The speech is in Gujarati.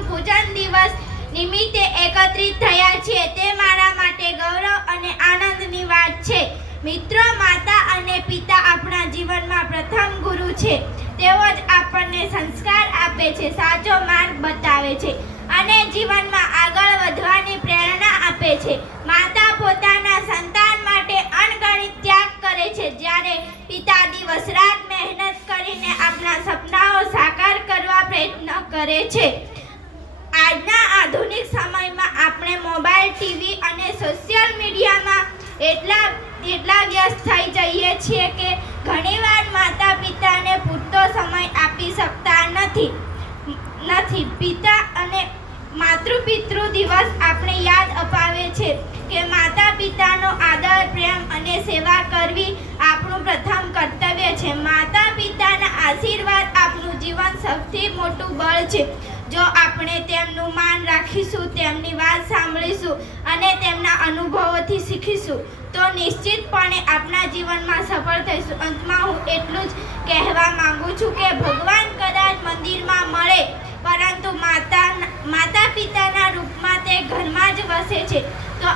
વિષ્ણુ પૂજન દિવસ નિમિત્તે એકત્રિત થયા છીએ તે મારા માટે ગૌરવ અને આનંદની વાત છે। મિત્રો, માતા અને પિતા આપણા જીવનમાં પ્રથમ ગુરુ છે। તેઓ જ આપણને સંસ્કાર આપે છે, સાચો માર્ગ બતાવે છે અને જીવનમાં આગળ વધવાની પ્રેરણા આપે છે। માતા પોતાના સંતાન માટે અણગણિત ત્યાગ કરે છે, જ્યારે પિતા દિવસ રાત મહેનત કરીને આપણા સપનાઓ સાકાર કરવા પ્રયત્ન કરે છે। આજના આધુનિક સમયમાં આપણે મોબાઈલ, ટીવી અને સોશિયલ મીડિયામાં એટલા વ્યસ્ત થઈ જઈએ છીએ કે ઘણીવાર માતા પિતાને પૂરતો સમય આપી શકતા નથી। પિતા અને માતૃપિતૃ દિવસ આપણે યાદ અપાવે છે કે માતા પિતાનો આદર, પ્રેમ અને સેવા કરવી આપણું પ્રથમ કર્તવ્ય છે। માતા પિતાના આશીર્વાદ આપણું જીવન સૌથી મોટું બળ છે। જો આપણે તેમનું માન રાખીશું, તેમની વાત સાંભળીશું અને તેમના અનુભવોથી શીખીશું તો નિશ્ચિતપણે આપણા જીવનમાં સફળ થઈશું। અંતમાં હું એટલું જ કહેવા માંગુ છું કે ભગવાન કદાચ મંદિરમાં મળે, પરંતુ માતા પિતાના રૂપમાં તે ઘરમાં જ વસે છે। તો